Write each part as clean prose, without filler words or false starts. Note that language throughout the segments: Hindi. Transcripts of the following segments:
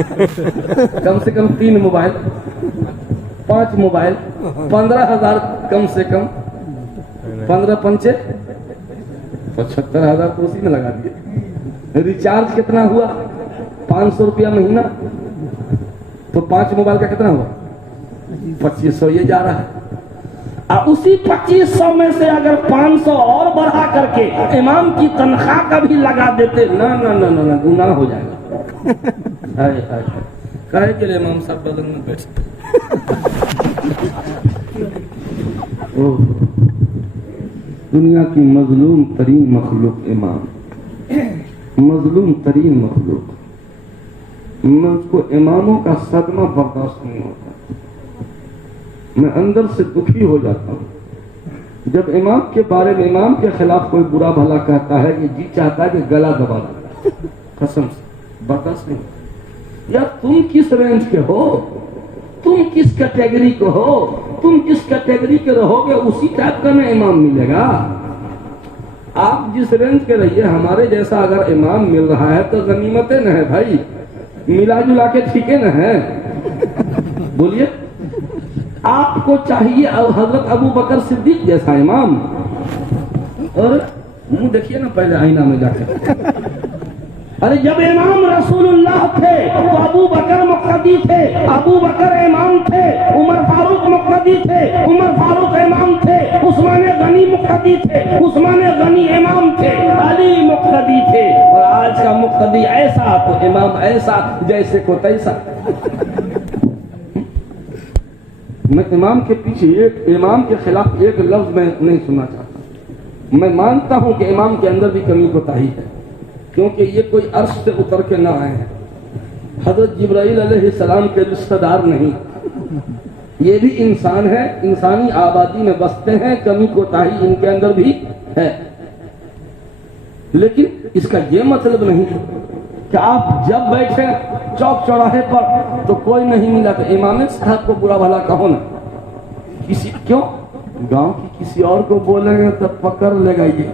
कम से कम 3 मोबाइल, 5 मोबाइल, 15,000 कम से कम, 15 पंचे 75,000 तो उसी में लगा दिए। रिचार्ज कितना हुआ? 500 रुपया महीना, तो 5 मोबाइल का कितना हुआ? 2500 ये जा रहा है। उसी 2500 में से अगर 500 और बढ़ा करके इमाम की तनख्वाह का भी लगा देते, ना ना ना ना, ना गुनाह हो जाएगा। हाय हाय, काहे के लिए इमाम साहब बदल में बैठते? दुनिया की मजलूम तरीन मखलूक इमाम, मजलूम तरीन मखलूक। मुझको इमामों का सदमा बर्दाश्त नहीं होता, मैं अंदर से दुखी हो जाता हूँ जब इमाम के बारे में, इमाम के खिलाफ कोई बुरा भला कहता है कि जी चाहता है कि गला दबा दे। कसम से बर्दाश्त नहीं। यार तुम किस रेंज के हो, तुम किस कैटेगरी को हो, तुम किस कैटेगरी के रहोगे उसी टाइप का ना इमाम मिलेगा। आप जिस रेंज के रहिए, हमारे जैसा अगर इमाम मिल रहा है तो गनीमत न है भाई, मिला जुला के ठीक है न है। बोलिए, आपको चाहिए हजरत अबू बकर सिद्दीक जैसा इमाम। और मुंह देखिए ना पहले आईना में जाकर। अरे जब इमाम रसूलुल्लाह थे तो अबू बकर मुक्तदी थे, अबू बकर इमाम थे, उमर फारूक मुक्तदी थे, उमर फारूक इमाम थे, उस्मान गनी मुक्तदी थे, उस्मान गनी इमाम थे, अली मुक्तदी थे। और आज का मुक्तदी ऐसा तो इमाम ऐसा जैसे को तैसा। मैं इमाम के पीछे एक, इमाम के खिलाफ एक लफ्ज में नहीं सुनना चाहता। मैं मानता हूं कि इमाम के अंदर भी कमी कोताही है, क्योंकि ये कोई अर्श से उतर के ना आए हैं। हजरत जिब्राइल अलैहिस्सलाम के रिश्तेदार नहीं, ये भी इंसान है, इंसानी आबादी में बसते हैं, कमी कोताही इनके अंदर भी है। लेकिन इसका ये मतलब नहीं कि आप जब बैठे चौक चौराहे पर तो कोई नहीं मिला तो इमाम साहब को बुरा भला कहो ना। किसी क्यों गांव की किसी और को बोलेंगे तो पकड़ लेगा। ये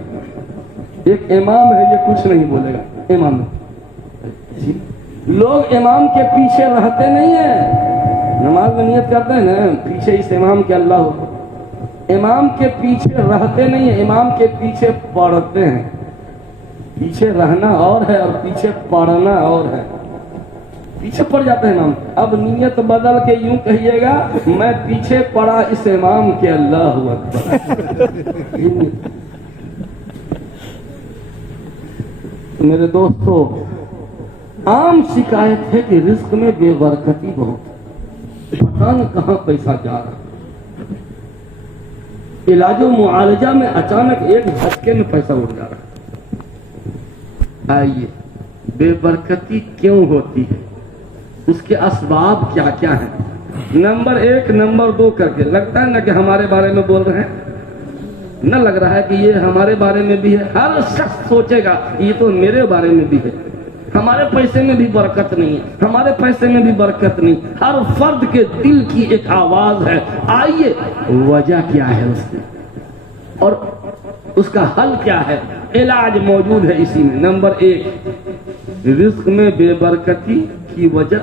एक इमाम है, ये कुछ नहीं बोलेगा। इमाम लोग इमाम के पीछे रहते नहीं है, नमाज में नियत करते हैं ना पीछे इस इमाम के अल्लाह हो, इमाम के पीछे रहते नहीं है, इमाम के पीछे पढ़ते हैं। पीछे रहना और है और पीछे पढ़ना और है। पीछे पड़ जाते हैं इमाम। अब नियत बदल के यूं कहिएगा, मैं पीछे पड़ा इस इमाम के अल्लाह अकबर। मेरे दोस्तों, आम शिकायत है कि रिस्क में बेबरकती बहुत, पता न कहां पैसा जा रहा। इलाजो मुआलजा में अचानक एक झटके में पैसा उड़ जा रहा है। आइए, बेबरकती क्यों होती है, उसके असबाब क्या क्या हैं। नंबर 1 नंबर 2 करके लगता है ना कि हमारे बारे में बोल रहे हैं, न लग रहा है कि ये हमारे बारे में भी है। हर शख्स सोचेगा ये तो मेरे बारे में भी है। हमारे पैसे में भी बरकत नहीं है, हमारे पैसे में भी बरकत नहीं। हर फर्द के दिल की एक आवाज है। आइए, वजह क्या है उसकी और उसका हल क्या है, इलाज मौजूद है इसी में। नंबर 1, रिस्क में बेबरकती की वजह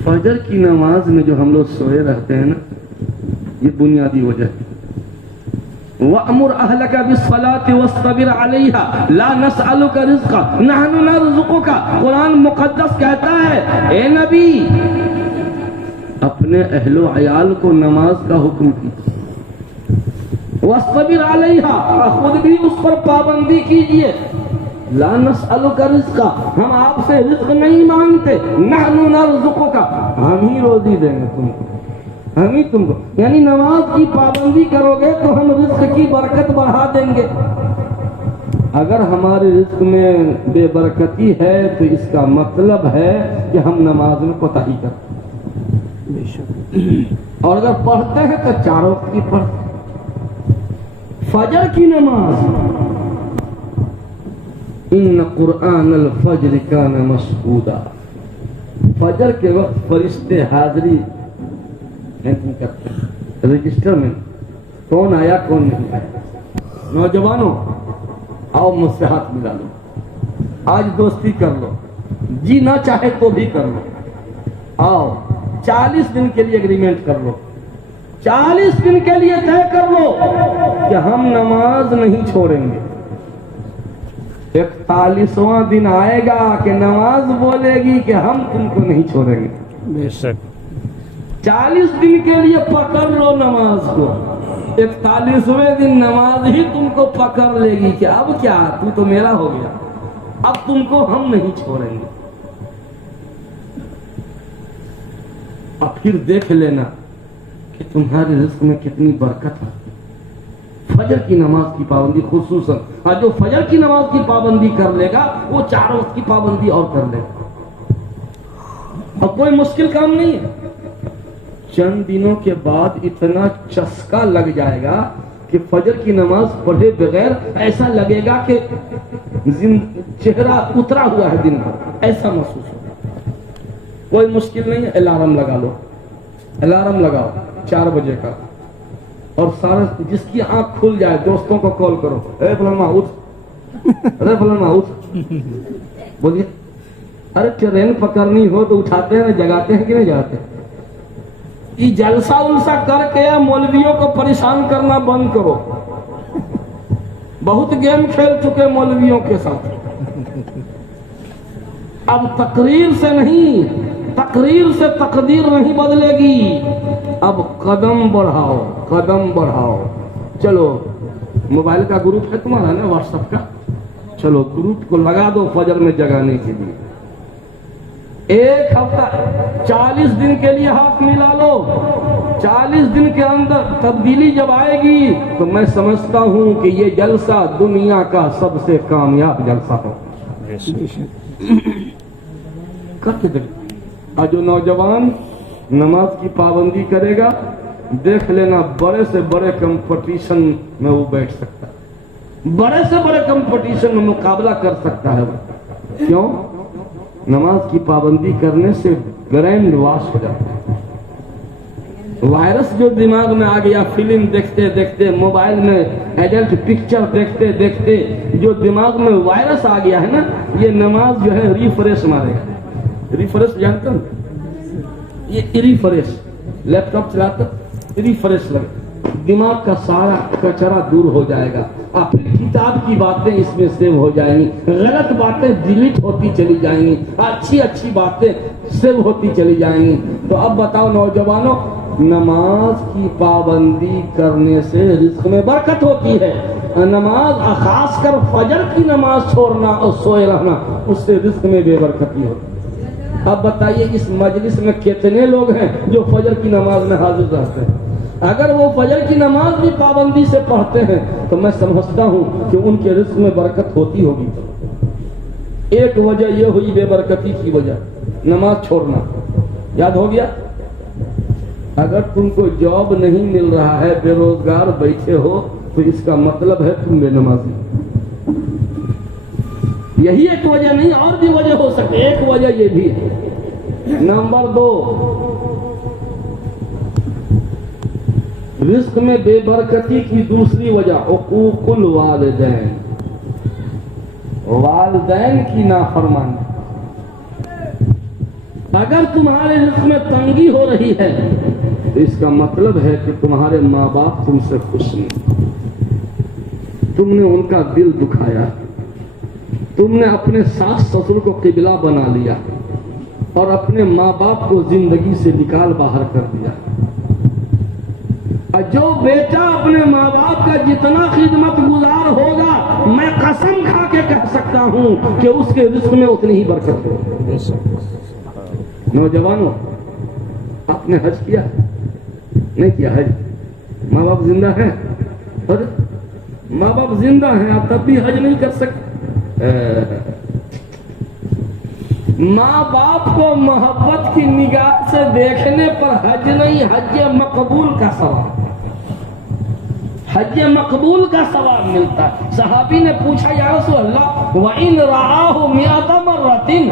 फजर की नमाज में जो हम लोग सोए रहते हैं ना, ये बुनियादी वजह है। वअमुर अहलका बिस्सलाति वस्तबिर अलैहा ला नसअलुका रिज़्क़ा नहनु नरज़ुक़ुका। कुरान मुक़द्दस कहता है, ए नबी, अपने अहलो अयाल को नमाज का हुक्म कीजिए, वस्तबिर अलैहा, खुद भी उस पर पाबंदी कीजिए। ला नसअलुका रिज़्क़ा, हम आपसे रिज़्क़ नहीं मांगते, नहनु नरज़ुक़ुका, हम ही रोजी देंगे तुमको, हम ही तुमको। यानी नमाज की पाबंदी करोगे तो हम रिज़्क़ की बरकत बढ़ा देंगे। अगर हमारे रिज़्क़ में बेबरकती है तो इसका मतलब है कि हम नमाज में कोताही करते हैं, और अगर पढ़ते हैं तो 4 वक्त की पढ़ते। फजर की नमाज, इन्न कुरआन अल फज्र कान मशहूदा, फजर के वक्त फरिश्ते हाजिरी करते हैं रजिस्टर में, कौन आया कौन नहीं आया। नौजवानों, आओ मुझसे हाथ मिला लो, आज दोस्ती कर लो, जी ना चाहे तो भी कर लो। आओ 40 दिन के लिए एग्रीमेंट कर लो, 40 दिन के लिए तय कर लो कि हम नमाज नहीं छोड़ेंगे। 41वां दिन आएगा कि नमाज बोलेगी कि हम तुमको नहीं छोड़ेंगे। बेशक 40 दिन के लिए पकड़ लो नमाज को, 41वें दिन नमाज ही तुमको पकड़ लेगी कि अब क्या, तू तो मेरा हो गया, अब तुमको हम नहीं छोड़ेंगे। अब फिर देख लेना कि तुम्हारे रिस्क में कितनी बरकत है। फजर की नमाज की पाबंदी खुसूसन, और जो फजर की नमाज की पाबंदी कर लेगा वो 4 वक्त की पाबंदी और कर लेगा। अब कोई मुश्किल काम नहीं है। चंद दिनों के बाद इतना चस्का लग जाएगा कि फजर की नमाज पढ़े बगैर ऐसा लगेगा कि चेहरा उतरा हुआ है दिन भर, ऐसा महसूस होगा। कोई मुश्किल नहीं है। अलार्म लगा लो, अलार्म लगाओ 4 बजे का, और सारा जिसकी आंख खुल जाए दोस्तों को कॉल करो, अरे फलाना उठ, अरे फलाना उठ, बोलिए। अरे ट्रेन पकड़नी हो तो उठाते हैं, जगाते हैं कि नहीं जगाते? ये जलसा उलसा करके मौलवियों को परेशान करना बंद करो। बहुत गेम खेल चुके मौलवियों के साथ। अब तकरीर से नहीं, तकरीर से तकदीर नहीं बदलेगी। अब कदम बढ़ाओ, कदम बढ़ाओ। चलो मोबाइल का ग्रुप है तुम्हारा ना, व्हाट्सएप का, चलो ग्रुप को लगा दो फजर में जगाने के लिए। 1 हफ्ता 40 दिन के लिए हाथ मिला लो। 40 दिन के अंदर तब्दीली जब आएगी तो मैं समझता हूं कि ये जलसा दुनिया का सबसे कामयाब जलसा हो। करके देख। आज जो नौजवान नमाज की पाबंदी करेगा, देख लेना बड़े से बड़े कंपटीशन में वो बैठ सकता है, बड़े से बड़े कंपटीशन में मुकाबला कर सकता है वो। क्यों? नमाज की पाबंदी करने से ब्रेन वॉश हो जाता है। वायरस जो दिमाग में आ गया, फिल्म देखते देखते, मोबाइल में एडल्ट पिक्चर देखते देखते जो दिमाग में वायरस आ गया है ना, ये नमाज जो है रिफ्रेश मारेगा। रिफ्रेश जानते हो? ये रिफ्रेश, लैपटॉप चलाते रिफ्रेश लगे, दिमाग का सारा कचरा दूर हो जाएगा। और फिर किताब की बातें इसमें सेव हो जाएंगी, गलत बातें डिलीट होती चली जाएंगी, अच्छी अच्छी बातें सेव होती चली जाएंगी। तो अब बताओ नौजवानों, नमाज की पाबंदी करने से रिस्क में बरकत होती है। नमाज, खासकर फजर की नमाज छोड़ना और सोए रहना, उससे रिस्क में बेबरकती होती है। अब बताइए इस मजलिस में कितने लोग हैं जो फजर की नमाज में हाजिर रहते हैं? अगर वो फजर की नमाज भी पाबंदी से पढ़ते हैं तो मैं समझता हूं कि उनके रिस्क में बरकत होती होगी। एक वजह ये हुई बेबरकती की वजह, नमाज छोड़ना। याद हो गया? अगर तुमको जॉब नहीं मिल रहा है, बेरोजगार बैठे हो, तो इसका मतलब है तुम बेनमाजी। यही एक वजह नहीं, और भी वजह हो सकती है। एक वजह ये भी है। नंबर 2, रिस्क में बेबरकती की दूसरी वजह उकूकुल वालिदैन, वालिदैन की नाफरमानी। अगर तुम्हारे रिस्क में तंगी हो रही है तो इसका मतलब है कि तुम्हारे माँ बाप तुमसे खुश नहीं, तुमने उनका दिल दुखाया, तुमने अपने सास ससुर को किबला बना लिया और अपने माँ बाप को जिंदगी से निकाल बाहर कर दिया। जो बेटा अपने माँ बाप का जितना खिदमत गुजार होगा, मैं कसम खा के कह सकता हूँ कि उसके रिस्क में उतनी ही बरकत होगी। नौजवानों, आपने हज किया नहीं किया? हज, माँ बाप जिंदा है, और माँ बाप जिंदा हैं, आप तब भी हज नहीं कर सकते। माँ बाप को मोहब्बत की निगाह से देखने पर हज नहीं, हज मकबूल का सवाब, हज मकबूल का सवाब मिलता है। सहाबी ने पूछा, या रसूल अल्लाह, व इन राहु मिअत मर्रतिन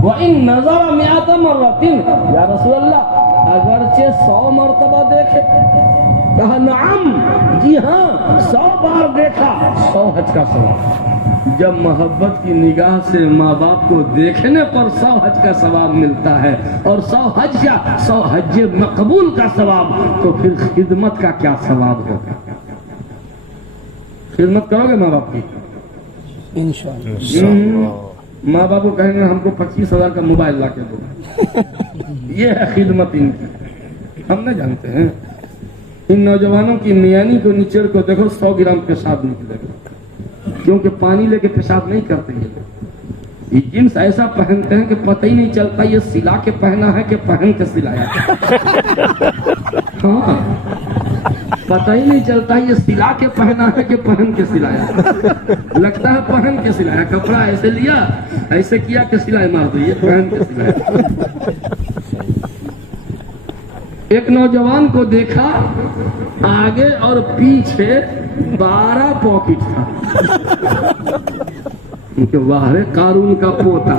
व इन नज़र मिअत मर्रतिन, या रसूल अल्लाह अगरचे 100 मर्तबा देखे? कहा नाम, जी हाँ, 100 बार देखा, 100 हज का सवाब। जब मोहब्बत की निगाह से माँ बाप को देखने पर 100 हज का सवाब मिलता है और 100 हज मकबूल का सवाब, तो फिर खिदमत का क्या सवाब होगा? खिदमत करोगे माँ बाप की? इंशाअल्लाह। माँ बाप को कहेंगे हमको 25,000 का मोबाइल ला के दो। ये है खिदमत इनकी, हम नहीं जानते हैं। इन नौजवानों की मियानी को नीचे को देखो, 100 ग्राम पेशाब निकलेगा, क्योंकि पानी लेके पेशाब नहीं करते ये जींस ऐसा पहनते हैं कि पता ही नहीं चलता ये सिला के पहना है कि पहन के सिलाया। हाँ, पता ही नहीं चलता ये सिला के पहना है कि पहन के सिलाया। लगता है पहन के सिलाया, कपड़ा ऐसे लिया, ऐसे किया कि सिलाई मार दी, ये पहन के सिलाया। एक नौजवान को देखा, आगे और पीछे 12 पॉकेट था। वाह कारून का पोता,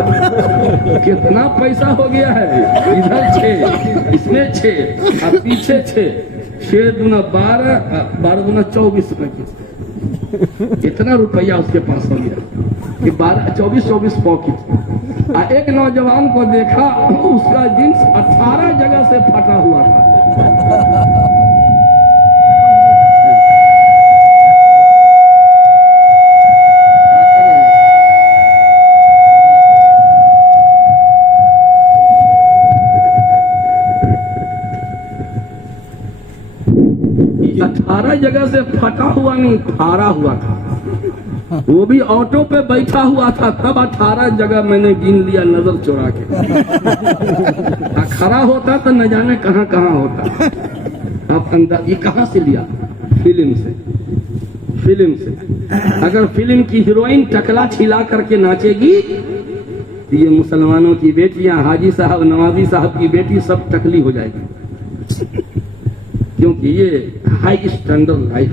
कितना पैसा हो गया है। इधर 6, इसमें 6 और पीछे 6, 6 दूना 12, 12 दूना 24 रुपए। इतना रुपया उसके पास हो गया कि 24 पॉकेट। एक नौजवान को देखा, उसका जींस 18 जगह से फटा हुआ था। ये 18 जगह से फटा हुआ नहीं, फाड़ा हुआ था। वो भी ऑटो पे बैठा हुआ था, तब 18 जगह मैंने गिन लिया नजर चुरा के। खड़ा होता तो न जाने कहाँ कहाँ होता। आप अंदर ये कहाँ से लिया? फिल्म से। फिल्म से अगर फिल्म की हीरोइन टकला छिला करके नाचेगी तो ये मुसलमानों की बेटियां, हाजी साहब, नवाजी साहब की बेटी सब टकली हो जाएगी, क्योंकि ये हाई स्टैंडर्ड लाइफ।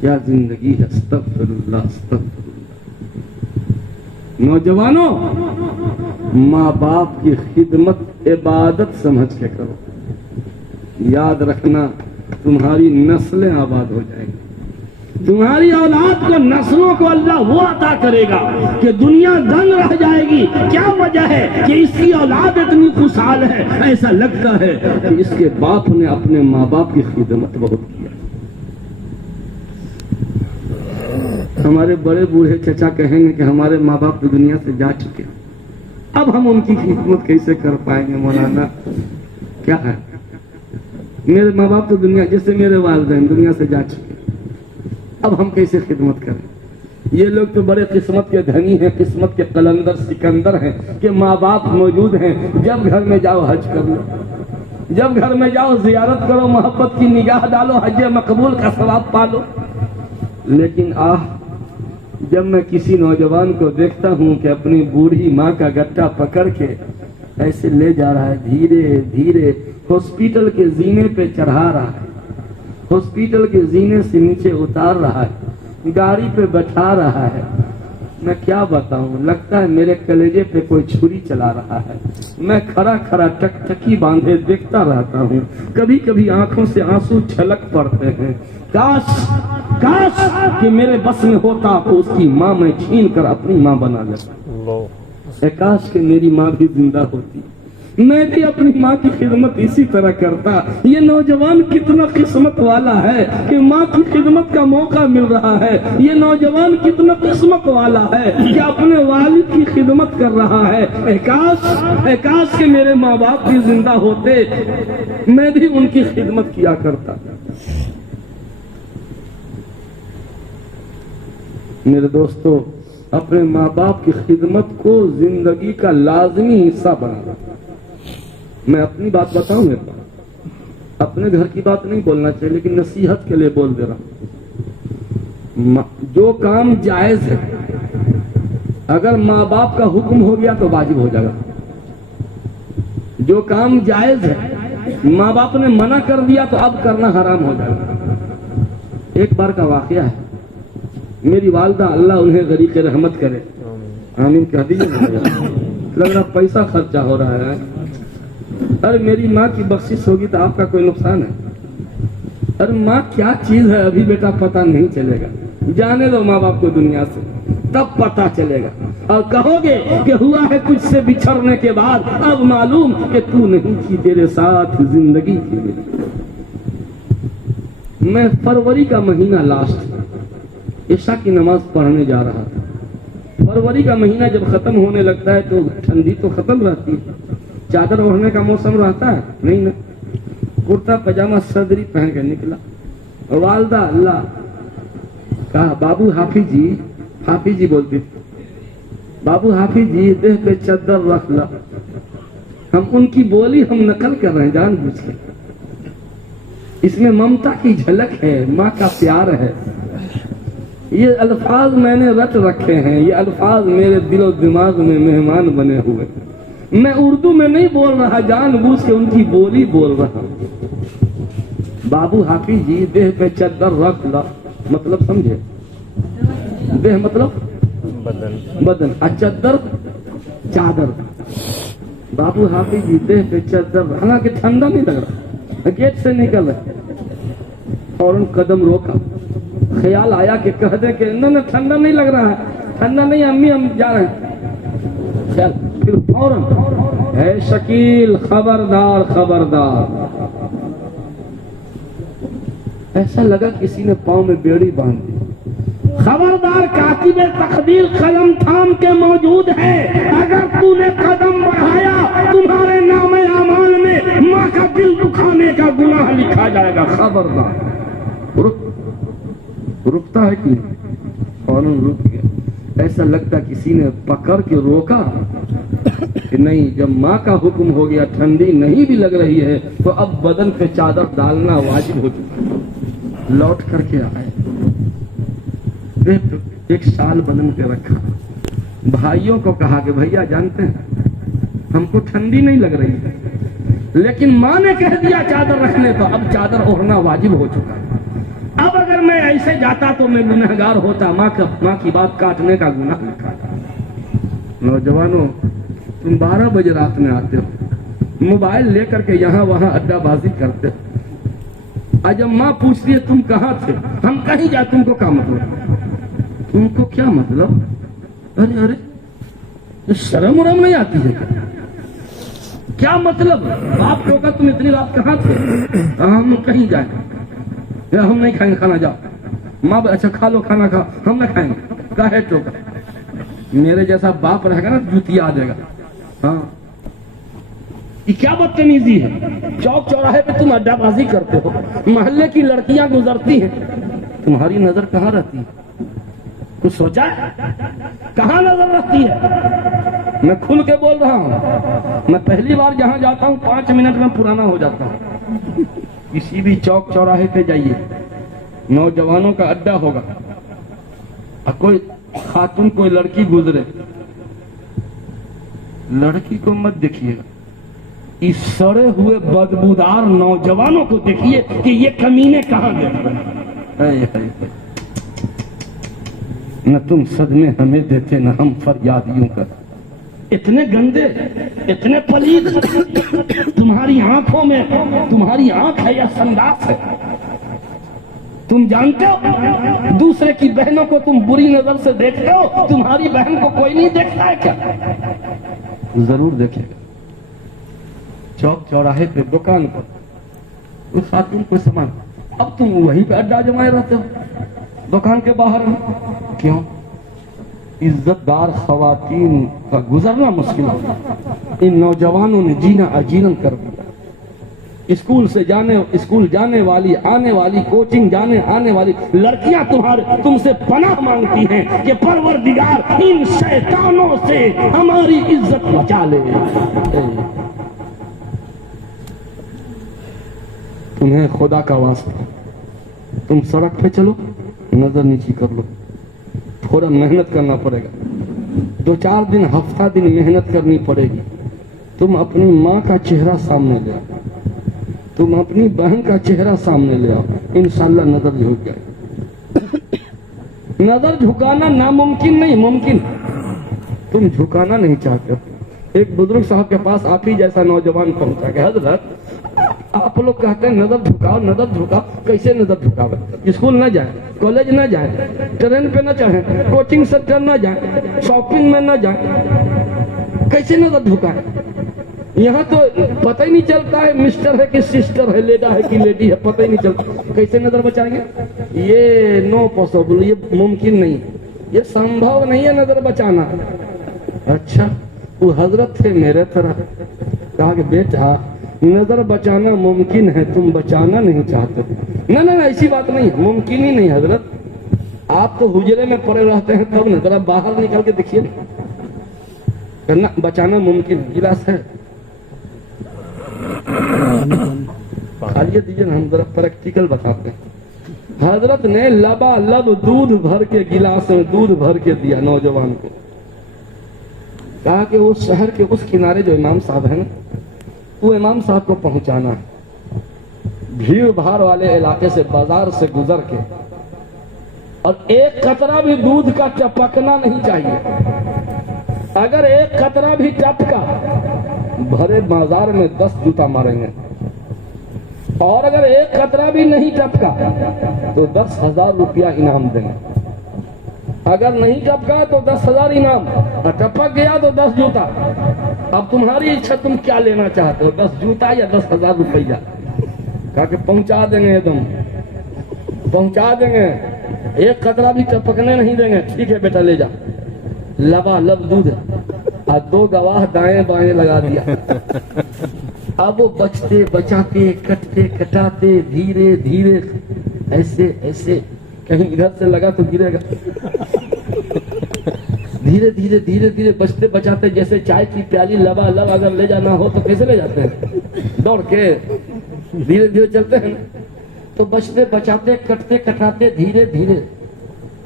क्या जिंदगी है, अस्तगफिरुल्लाह अस्तगफिरुल्लाह। नौजवानों, माँ बाप की खिदमत इबादत समझ के करो। याद रखना, तुम्हारी नस्लें आबाद हो जाएंगी। तुम्हारी औलाद को, नस्लों को अल्लाह वो अता करेगा कि दुनिया दंग रह जाएगी। क्या वजह है कि इसकी औलाद इतनी खुशहाल है? ऐसा लगता है कि इसके बाप ने अपने माँ बाप की खिदमत बहुत किया। हमारे बड़े बूढ़े चचा कहेंगे कि हमारे माँ बाप तो दुनिया से जा चुके, अब हम उनकी खिदमत कैसे कर पाएंगे? मौलाना क्या है, मेरे माँ बाप तो दुनिया, जैसे मेरे वालिदैन दुनिया से जा चुके, अब हम कैसे खिदमत करें? ये लोग तो बड़े किस्मत के धनी हैं, किस्मत के कलंदर सिकंदर हैं कि माँ बाप मौजूद हैं। जब घर में जाओ हज कर लो, जब घर में जाओ जियारत करो, मोहब्बत की निगाह डालो, हज मकबूल का सवाब पालो। लेकिन जब मैं किसी नौजवान को देखता हूँ कि अपनी बूढ़ी माँ का गट्टा पकड़ के ऐसे ले जा रहा है, धीरे धीरे हॉस्पिटल के जीने पे चढ़ा रहा है, हॉस्पिटल के जीने से नीचे उतार रहा है, गाड़ी पे बैठा रहा है, मैं क्या बताऊं, लगता है मेरे कलेजे पे कोई छुरी चला रहा है। मैं खड़ा खड़ा टकटकी बांधे देखता रहता हूँ। कभी कभी आंखों से आंसू छलक पड़ते हैं। काश काश कि मेरे बस में होता तो उसकी माँ मैं छीन कर अपनी माँ बना लेता। काश कि मेरी माँ भी जिंदा होती, मैं भी अपनी माँ की खिदमत इसी तरह करता। ये नौजवान कितना किस्मत वाला है कि माँ की खिदमत का मौका मिल रहा है। ये नौजवान कितना किस्मत वाला है कि अपने वालिद की खिदमत कर रहा है। काश के मेरे माँ बाप भी जिंदा होते, मैं भी उनकी खिदमत किया करता। मेरे दोस्तों, अपने माँ बाप की खिदमत को जिंदगी का लाजमी हिस्सा बना। मैं अपनी बात बताऊं, अपने घर की बात नहीं बोलना चाहिए, लेकिन नसीहत के लिए बोल दे रहा हूं। जो काम जायज है, अगर माँ बाप का हुक्म हो गया तो वाजिब हो जाएगा। जो काम जायज है, माँ बाप ने मना कर दिया तो अब करना हराम हो जाएगा। एक बार का वाकया है, मेरी वालदा, अल्लाह उन्हें गरीक़े रहमत करे, आमीन कह दीजिए। लग रहा पैसा खर्चा हो रहा है। अरे मेरी माँ की बख्शिश होगी तो आपका कोई नुकसान है? अरे माँ क्या चीज है अभी बेटा पता नहीं चलेगा। जाने दो माँ बाप को दुनिया से, तब पता चलेगा। और कहोगे कि हुआ है कुछ से बिछड़ने के बाद, अब मालूम कि तू नहीं थी, तेरे साथ जिंदगी थी मेरी। मैं फरवरी का महीना लास्ट ईशा की नमाज पढ़ने जा रहा था। फरवरी का महीना जब खत्म होने लगता है तो ठंडी तो खत्म रहती है, चादर ओढ़ने का मौसम रहता है नहीं ना। कुर्ता पजामा सदरी पहन के निकला, वालदा अल्लाह कहा बाबू हाफिज जी बोलती थी, बाबू हाफिज जी देह पे चद्दर रख ला। हम उनकी बोली हम नकल कर रहे हैं जानबूझ के, इसमें ममता की झलक है, माँ का प्यार है। ये अल्फाज मैंने रट रखे हैं, ये अल्फाज मेरे दिलो दिमाग में मेहमान बने हुए। मैं उर्दू में नहीं बोल रहा, जानबूझ के उनकी बोली बोल रहा। बाबू हाफिज जी देह पे चद्दर रख ला, मतलब समझे? देह मतलब बदन, चद्दर चादर। बाबू हाफिज जी देह पे चद्दर, हालांकि ठंडा नहीं लग रहा, गेट से निकल रहे और उन कदम रोका। ख्याल आया कि कह दे कि न ठंडा नहीं लग रहा है, ठंडा नहीं अम्मी हम जा रहे हैं। चल फिर फौरन है शकील खबरदार खबरदार। ऐसा लगा किसी ने पांव में बेड़ी बांध दी। खबरदार कातिबे तकदीर कलम थाम के मौजूद है, अगर तूने कदम बढ़ाया तुम्हारे नाम आमाल में माँ का दिल दुखाने का गुनाह लिखा जाएगा। खबरदार। रुकता है कि फौरन रुक गया। ऐसा लगता किसी ने पकड़ के रोका कि नहीं, जब माँ का हुक्म हो गया, ठंडी नहीं भी लग रही है तो अब बदन पे चादर डालना वाजिब हो चुका। लौट करके आए, एक शाल बदन पे रखा, भाइयों को कहा कि भैया जानते हैं हमको ठंडी नहीं लग रही है, लेकिन माँ ने कह दिया चादर रखने, तो अब चादर ओढ़ना वाजिब हो चुका। अब अगर मैं ऐसे जाता तो मैं गुनहगार होता, माँ की बात काटने का गुनाह लिखा था। नौजवानों, तुम 12 बजे रात में आते हो, मोबाइल लेकर के यहाँ वहाँ अड्डाबाजी करते हो। आज जब माँ पूछती है तुम कहाँ थे, हम कहीं जाए, तुमको क्या मतलब? तुमको क्या मतलब? अरे अरे, ये शर्म उरम नहीं आती है क्या मतलब? बाप टोका तुम इतनी रात कहाँ थे? हम कहीं जाए, हम नहीं खाएंगे खाना, जाओ। माँ अच्छा खा लो खाना, खा, हम ना खाएंगे। काहे टोका? मेरे जैसा बाप रहेगा ना जूतिया आ जाएगा। हाँ, ये क्या बदतमीजी है? चौक चौराहे पे तुम अड्डाबाजी करते हो, मोहल्ले की लड़कियां गुजरती हैं, तुम्हारी नजर कहाँ रहती है? कुछ सोचा? कहाँ नजर रहती है? मैं खुल के बोल रहा हूँ, मैं पहली बार जहाँ जाता हूँ 5 मिनट में पुराना हो जाता हूँ। किसी भी चौक चौराहे पे जाइए, नौजवानों का अड्डा होगा, और कोई खातून कोई लड़की गुजरे, लड़की को मत देखिएगा, इस सड़े हुए बदबूदार नौजवानों को देखिए कि ये कमीने कहाँ देख रहे हैं। न तुम सदमे हमें देते, न हम फरियादियों का। इतने गंदे, इतने पलीद तुम्हारी आंखों में, तुम्हारी आंख है या संदास है? तुम जानते हो दूसरे की बहनों को तुम बुरी नजर से देखते हो, तुम्हारी बहन को कोई नहीं देखता है क्या? जरूर देखेगा। चौक चौराहे पे, दुकान पर उस खातून को सामान, अब तुम वहीं पे अड्डा जमाए रहते हो दुकान के बाहर में। क्यों? इज्जतदार खवातीन का गुजरना मुश्किल है। इन नौजवानों ने जीना अजीरन कर दिया। स्कूल जाने वाली, आने वाली, कोचिंग जाने आने वाली लड़कियां तुमसे पनाह मांगती हैं कि परवरदिगार इन शैतानों से हमारी इज्जत बचा ले। तुम्हें खुदा का वास्ता, तुम सड़क पे चलो, नजर नीची कर लो, थोड़ा मेहनत करना पड़ेगा, 2-4 दिन, हफ्ता दिन मेहनत करनी पड़ेगी। तुम अपनी माँ का चेहरा सामने ले आओ, तुम अपनी बहन का चेहरा सामने ले आओ, इंशाल्लाह नजर झुक जाए। नजर झुकाना नामुमकिन नहीं, मुमकिन। तुम झुकाना नहीं चाहते हो। एक बुजुर्ग साहब के पास आप ही जैसा नौजवान पहुंचा कि हजरत आप लोग कहते हैं नजर झुकाओ, नजर झुकाओ। कैसे नजर झुकाओ? स्कूल न जाए, कॉलेज ना जाए, ट्रेन पे ना चढ़े, कोचिंग सेंटर ना जाए, शॉपिंग में ना जाए, कैसे नजर झुकाए? यहाँ तो पता ही नहीं चलता है मिस्टर है कि सिस्टर है, लेडा है कि लेडी है, पता ही नहीं चलता, कैसे नजर बचाएंगे? ये नो पॉसिबल, ये मुमकिन नहीं, ये संभव नहीं है नजर बचाना। अच्छा, वो हजरत थे मेरे तरह, कहा कि बेटा नजर बचाना मुमकिन है, तुम बचाना नहीं चाहते। ना ना ना, ऐसी बात नहीं, मुमकिन ही नहीं हजरत, आप तो हुजरे में पड़े रहते हैं, तब ना, जरा बाहर निकल के देखिए ना, बचाना मुमकिन। गिलास है, खालिए दीजिए ना, हम जरा प्रैक्टिकल बताते हैं। हजरत ने लबालब दूध भर के गिलास में दूध भर के दिया नौजवान को, कहा कि उस शहर के उस किनारे जो इमाम साहब है ना, वो इमाम साहब को पहुंचाना है। भीड़ भाड़ वाले इलाके से, बाजार से गुजर के, और एक कतरा भी दूध का टपकना नहीं चाहिए। अगर एक कतरा भी टपका, भरे बाजार में 10 जूता मारेंगे, और अगर एक कतरा भी नहीं टपका तो 10,000 रुपया इनाम देंगे। अगर नहीं टपका तो 10,000 इनाम, और टपक गया तो 10 जूता। अब तुम्हारी इच्छा, तुम क्या लेना चाहते हो, 10 जूता या 10,000 रुपया? कहा कि पहुंचा देंगे, एकदम पहुंचा देंगे, एक कतरा भी टपकने नहीं देंगे। ठीक है बेटा, ले जा। लबालब दूध, और 2 गवाह दाएं बाएं लगा दिया। अब वो बचते बचाते, कटते कटाते, धीरे धीरे, ऐसे ऐसे, कहीं इधर से लगा तो गिरेगा, धीरे धीरे धीरे धीरे बचते बचाते, जैसे चाय की प्याली लबालब अगर ले जाना हो तो कैसे ले जाते हैं? दौड़ के धीरे धीरे चलते हैं। तो बचते बचाते, कटते कटाते, धीरे धीरे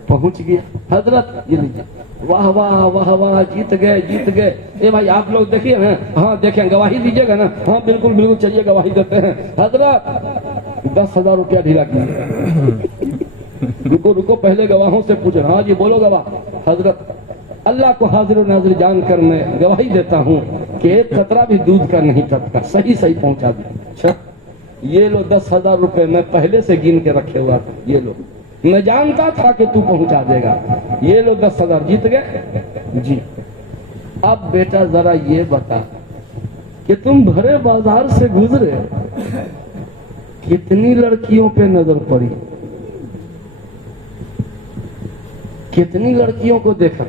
पहुंच गया। हजरत ये लीजिए, वाह वाह वाह वाह, जीत गए जीत गए। ए भाई आप लोग देखिए ना, हाँ देखें, गवाही दीजिएगा ना? हाँ बिल्कुल बिल्कुल, चलिए गवाही देते हैं। हजरत 10,000 रुपया ढीला कीजिए। रुको रुको, पहले गवाहों से पूछो। हाँ जी बोलो गवाह। हजरत, अल्लाह को हाजिर नाजिर जानकर मैं गवाही देता हूँ कि एक कतरा भी दूध का नहीं टपका, सही सही पहुंचा दिया। अच्छा, ये लो 10,000 रुपए, मैं पहले से गिन के रखे हुआ था, ये लो, मैं जानता था कि तू पहुंचा देगा, ये लो 10,000, जीत गए जी। अब बेटा जरा ये बता कि तुम भरे बाजार से गुजरे, कितनी लड़कियों पे नजर पड़ी, कितनी लड़कियों को देखा?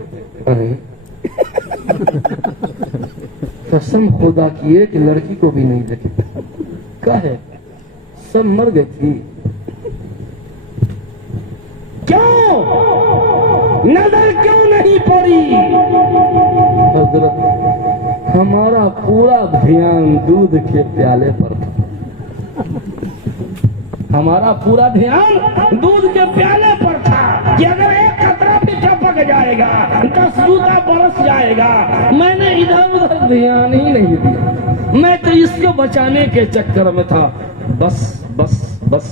अरे कसम खुदा की एक लड़की को भी नहीं देखी। कहे सब मर गई थी। क्यों नजर क्यों नहीं पड़ी? हजरत, हमारा पूरा ध्यान दूध के प्याले पर था, हमारा पूरा ध्यान दूध के प्याले पर था कि अगर एक कतरा भी टपक जाएगा, 10 जूता बरस जाएगा। मैंने इधर उधर ध्यान ही नहीं दिया, मैं तो इसको बचाने के चक्कर में था। बस बस बस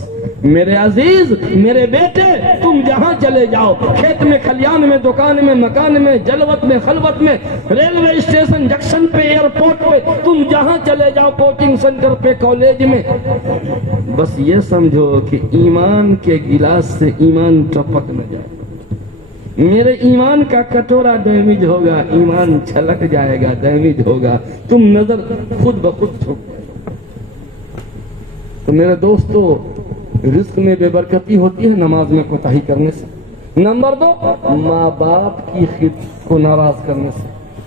मेरे अजीज, मेरे बेटे, तुम जहां चले जाओ, खेत में, खलियान में, दुकान में, मकान में, जलवत में, खलवत में, रेलवे स्टेशन, जंक्शन पे, एयरपोर्ट पे, तुम जहां चले जाओ, कोचिंग सेंटर पे, कॉलेज में, बस ये समझो कि ईमान के गिलास से ईमान टपक न जाए। मेरे ईमान का कटोरा डैमेज होगा, ईमान छलक जाएगा, डैमेज होगा, तुम नजर खुद ब खुद छूट। तो मेरे दोस्तों, रिस्क में बेबरकती होती है नमाज में कोताही करने से। नंबर 2, माँ बाप की खिदमत को नाराज करने से।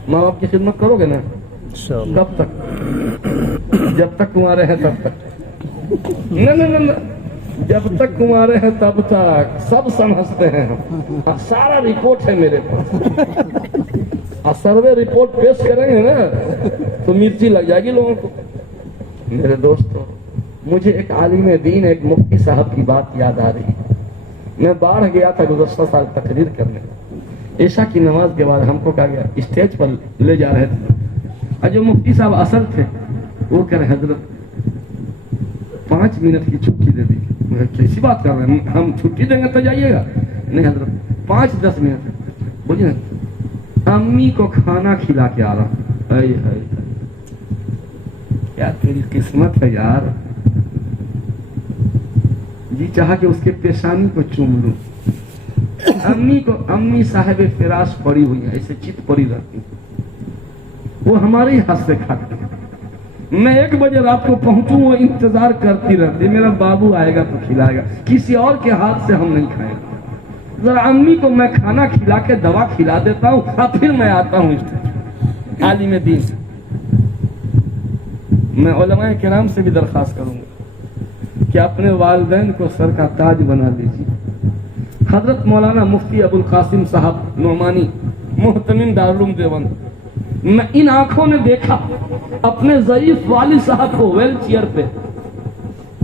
माँ बाप की खिदमत करोगे ना? कब तक? जब तक कुंवारे हैं तब तक। न न न, जब तक कुंवारे हैं तब तक सब समझते हैं हम। सारा रिपोर्ट है मेरे पास, और सर्वे रिपोर्ट पेश करेंगे ना तो मिर्ची लग जाएगी लोगों को। मेरे दोस्तों, मुझे एक आलिम दीन, एक मुफ्ती साहब की बात याद आ रही। मैं बाढ़ गया था गुज़श्ता साल तकरीर करने। ईशा की नमाज के बाद हमको कहा गया, स्टेज पर ले जा रहे थे, और जो मुफ्ती साहब असल थे वो कह रहे, हजरत 5 मिनट की छुट्टी दे दी। मैं कैसी बात कर रहे हैं, हम छुट्टी देंगे तो जाइएगा? नहीं हजरत, 5-10 मिनट। बोलिए, अम्मी को खाना खिला के आ रहा। है क्या तेरी किस्मत है यार। जी चाहा कि उसके पेशानी को चूम लूं, अम्मी साहब फिराश पड़ी हुई है, ऐसे चित पड़ी रहती है, वो हमारे ही हाथ से खाते हैं। मैं 1 बजे रात को पहुंचूं, वो इंतजार करती रहती है, मेरा बाबू आएगा तो खिलाएगा, किसी और के हाथ से हम नहीं खाएंगे। जरा अम्मी को मैं खाना खिला के दवा खिला देता हूँ, और फिर मैं आता हूँ आलिम दीन से। मैं उलमाए किराम से भी दरखास्त करूंगा कि अपने वालिदैन को सर का ताज बना लीजिए। हजरत मौलाना मुफ्ती अबुल कासिम साहब नोमानी मोहतमिम दारुल देवबंद, मैं इन आंखों ने देखा अपने ज़ईफ वालिद साहब को व्हील चेयर पे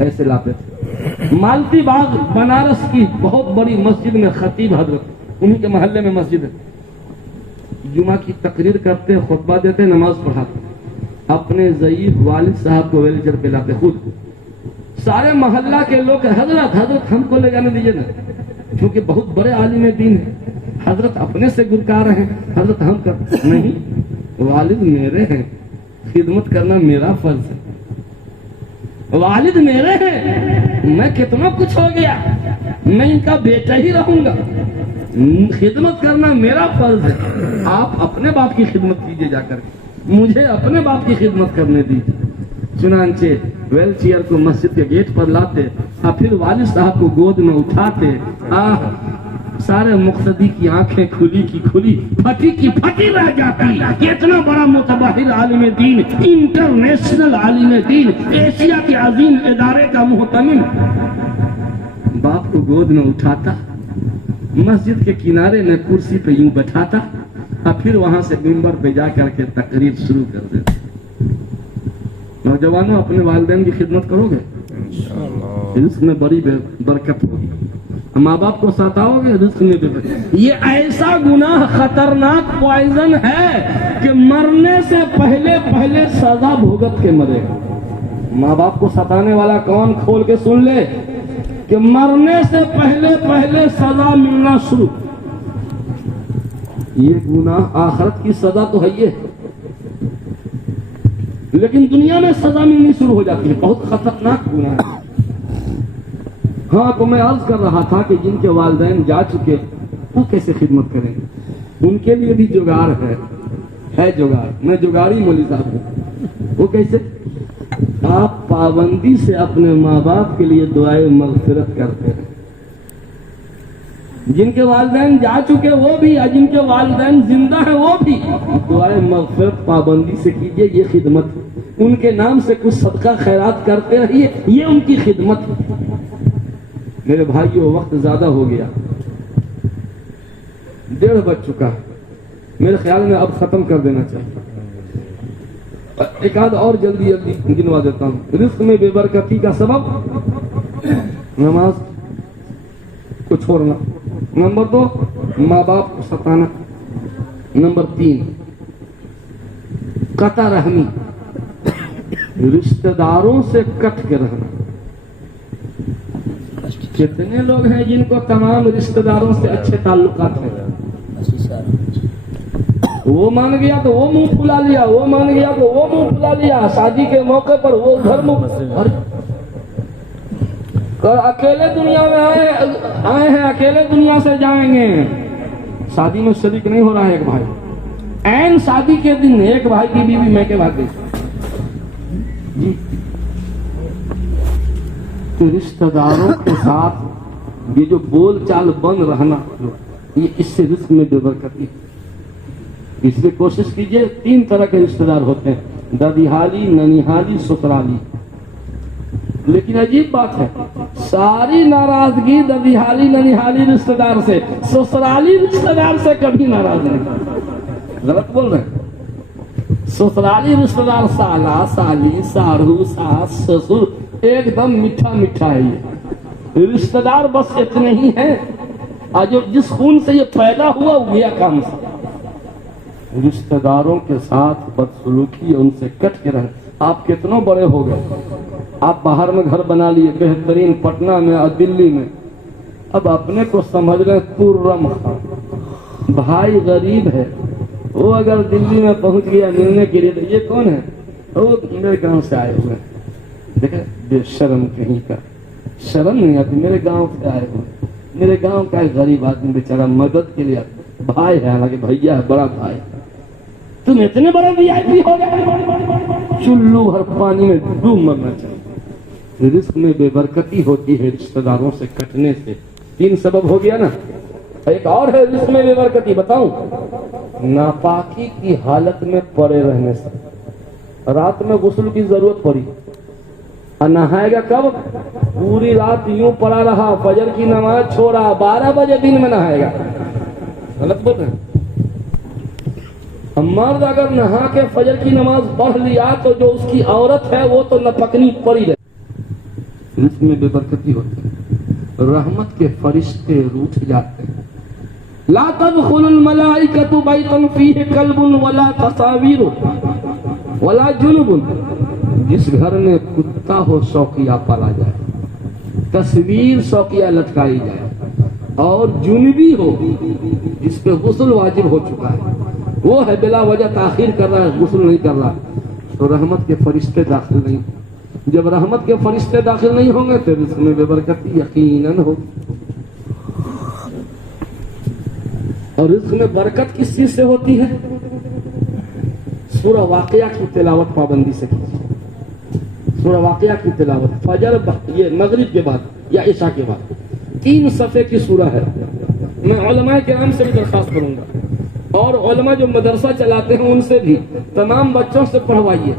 ऐसे लाते थे। मालती बाग बनारस की बहुत बड़ी मस्जिद में खतीब हजरत, उन्हीं के मोहल्ले में मस्जिद है, जुमा की तकरीर करते, खुतबा देते, नमाज पढ़ाते, अपने ज़ईफ वालिद साहब को व्हील चेयर पे लाते खुद। सारे मोहल्ला के लोग हजरत हमको ले जाने दीजिए ना, क्योंकि बहुत बड़े आलिम दीन है, हजरत अपने से गुरका रहे हैं, हजरत हम कर नहीं, वालिद मेरे हैं, खिदमत करना मेरा फर्ज है। वालिद मेरे हैं, मैं कितना कुछ हो गया, मैं इनका बेटा ही रहूंगा, खिदमत करना मेरा फर्ज है। आप अपने बाप की खिदमत कीजिए जाकर, मुझे अपने बाप की खिदमत करने दीजिए। चुनांचे व्हील चेयर को मस्जिद के गेट पर लाते और फिर वालिद साहब को गोद में उठाते। सारे मुक्तदी की आंखें खुली की खुली, फटी की फटी रह जाती। इतना बड़ा मुतबाहिर आलिम दीन, इंटरनेशनल आलिम दीन, एशिया के अजीम इदारे का मुहतमिम, बाप को गोद में उठाता, मस्जिद के किनारे में कुर्सी पे यूं बैठाता और फिर वहां से मिंबर पे जा करके तकरीर शुरू कर देता। नौजवानों, अपने वालिदैन की खिदमत करोगे, रिज़्क़ में बड़ी बरकत होगी। माँ बाप को सताओगे, रिज़्क़ में भी बरकत। ये ऐसा गुनाह खतरनाक पॉइजन है कि मरने से पहले सजा भुगत के मरेगा। माँ बाप को सताने वाला कौन, खोल के सुन ले, कि मरने से पहले सजा मिलना शुरू। ये गुनाह आखिरत की सजा तो है ये, लेकिन दुनिया में सजा मिलनी शुरू हो जाती है। बहुत खतरनाक गुनाह है। हाँ, तो मैं अर्ज कर रहा था कि जिनके वालिदैन जा चुके वो कैसे खिदमत करेंगे, उनके लिए भी जुगाड़ है जुगाड़। मैं जुगाड़ी मौलवी साहब हूँ। वो कैसे, आप पाबंदी से अपने माँ बाप के लिए दुआए मग़फ़िरत करते हैं। जिनके वालिदैन जा चुके वो भी, और जिनके वालिदैन जिंदा है वो भी, दुआए मग़फ़िरत पाबंदी से कीजिए। ये खिदमत, उनके नाम से कुछ सदका खैरात करते रहिए, ये उनकी खिदमत। मेरे भाइयों, वक्त ज्यादा हो गया, 1:30 बज चुका है। मेरे ख्याल में अब खत्म कर देना चाहिए। एक आध और जल्दी गिनवा देता हूँ। रिज़्क़ में बेबरकती का सबब नमाज को छोड़ना। नंबर 2, माँ बाप को सताना। नंबर 3, कता रहमी, रिश्तेदारों से कट के रहना। कितने लोग हैं जिनको तमाम रिश्तेदारों से अच्छे ताल्लुकात हैं। वो मान गया तो वो मुंह फुला लिया, वो मान गया तो वो मुंह फुला लिया। शादी के मौके पर वो घर मुंह, अकेले दुनिया में आए हैं, अकेले दुनिया से जाएंगे। शादी में शरीक नहीं हो रहा है एक भाई। ऐन शादी के दिन एक भाई की बीवी मैके भाग गई जी। तो रिश्तेदारों के साथ ये जो बोलचाल बन रहना, ये इससे रिज़्क़ में बेबरकती। इसलिए कोशिश कीजिए। 3 तरह के रिश्तेदार होते हैं, ददिहाली, ननिहाली, ससुराली। लेकिन अजीब बात है, सारी नाराजगी ददिहाली ननिहाली रिश्तेदार से, ससुराली रिश्तेदार से कभी नाराज नहीं। गलत बोल रहे हैं। ससुराली रिश्तेदार साला, साली, साढ़ू, सास, ससुर, एकदम मीठा मीठा है। ये रिश्तेदार बस इतने ही हैं, और जो जिस खून से ये पैदा हुआ वो गया काम से। रिश्तेदारों के साथ बदसलूकी, उनसे कट के रहे। आप कितनों बड़े हो गए, आप बाहर में घर बना लिए, बेहतरीन पटना में और दिल्ली में। अब अपने को समझ रहे तुर्रम खान, भाई गरीब है, वो अगर दिल्ली में पहुंच गया मिलने के लिए, तो ये कौन है, वो मेरे गांव से आए हुए। देखे बेशर्म कहीं का, शर्म नहीं आती, मेरे गांव से आए हुए। मेरे गांव का एक गरीब आदमी बेचारा मदद के लिए भाई है, हालांकि भैया है, बड़ा भाई। तुम इतने बड़े वीआईपी हो गए, चुल्लू हर पानी में डूब मरना चाहिए। रिस्क में बेबरकती होती है रिश्तेदारों से कटने से। 3 सबब हो गया ना। एक और है रिस्क में बेबरकती, बताऊं? नापाकी की हालत में पड़े रहने से। रात में गुस्ल की जरूरत पड़ी और नहाएगा कब? पूरी रात यूं पड़ा रहा, फजर की नमाज छोड़ा, 12 बजे दिन में नहाएगा। गलत बोल रहे हैं। मर्द अगर नहा के फजर की नमाज पढ़ लिया तो जो उसकी औरत है वो तो नपकनी पड़ी रहे। रिस्क में बेबरकती होती है, रहमत के फरिश्ते रूठ जाते हैं। ला तदखुलुल मलाइकतु बैतन फीहि कल्बुन वला तसावीर वला जुनुबुन। जिस घर में कुत्ता हो शौकिया पाला जाए, तस्वीर शौकिया लटकाई जाए, और जुनबी हो जिस पे गुस्ल वाजिब हो चुका है, वो है बिला वजह ताखीर कर रहा है, गुस्ल नहीं कर रहा, तो रहमत के फरिश्ते दाखिल नहीं। जब रहमत के फरिश्ते दाखिल नहीं होंगे तो इसमें बेबरकती यकीनन होगी। और इसमें बरकत किस चीज से होती है? सूरह वाक़िया की तिलावत पाबंदी से कीजिए। सूरह वाक़िया की तिलावत फजर, ये मगरिब के बाद या इशा के बाद 3 सफ़े की सूरह है। मैं उलमाए किराम से भी दरख्वास्त करूंगा, और उलमा जो मदरसा चलाते हैं उनसे भी, तमाम बच्चों से पढ़वाइए।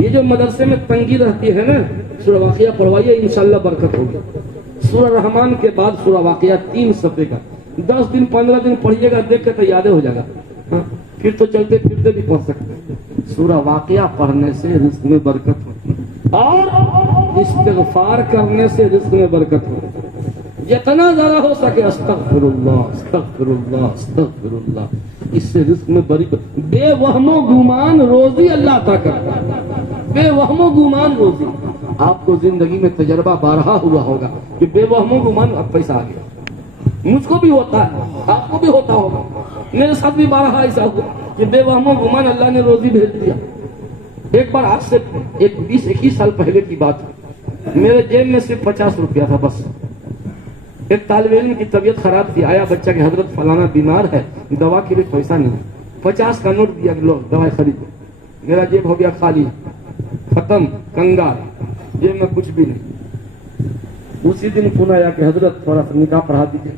ये जो मदरसे में तंगी रहती है ना, सूरह वाक़िया पढ़वाइए, इंशाल्लाह बरकत होगी। सूरह रहमान के बाद सूरह वाक़िया 3 सफ़े का 10 दिन 15 दिन पढ़िएगा, देख के तो याद हो जाएगा। हाँ, फिर तो चलते फिरते भी पढ़ सकते हैं। सूरह वाक़िया पढ़ने से रिज़्क़ में बरकत होती है, और इस्तिग़फ़ार करने से रिज़्क़ में बरकत होती है। जितना ज्यादा हो सके अस्तग़फ़िरुल्लाह अस्तग़फ़िरुल्लाह अस्तग़फ़िरुल्लाह, इससे रिज़्क़ में बरकत। बेवहमो गुमान रोजी अल्लाह अता करता है। बेवहमो गुमान रोजी। आपको जिंदगी में तजर्बा बारहा हुआ होगा कि बेवहमो गुमान अब पैसा आ गया। मुझको भी होता है, आपको भी होता होगा, मेरे साथ भी बारहा ऐसा हुआ कि बेवहमो गुमान अल्लाह ने रोजी भेज दिया। एक बार आज से 20-21 साल पहले की बात है, मेरे जेब में सिर्फ 50 रुपया था बस। एक तालिब इल्म की तबीयत खराब थी, आया बच्चा के हजरत फलाना बीमार है, दवा के लिए पैसा नहीं। 50 का नोट दिया, लो दवाई खरीदो। मेरा जेब हो गया खाली, खत्म, कंगाल, जेब में कुछ भी नहीं। उसी दिन पुनः आया कि हजरत थोड़ा सा निकाह पढ़ा दीजिए।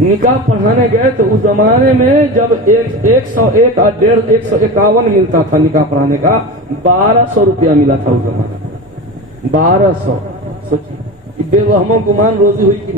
निकाह पढ़ाने गए तो उस जमाने में जब 101 और 151 मिलता था निकाह पढ़ाने का, 1200 रुपया मिला था उस जमाने में। 1200। सोचिए बेवहमो गुमान रोजी हुई कि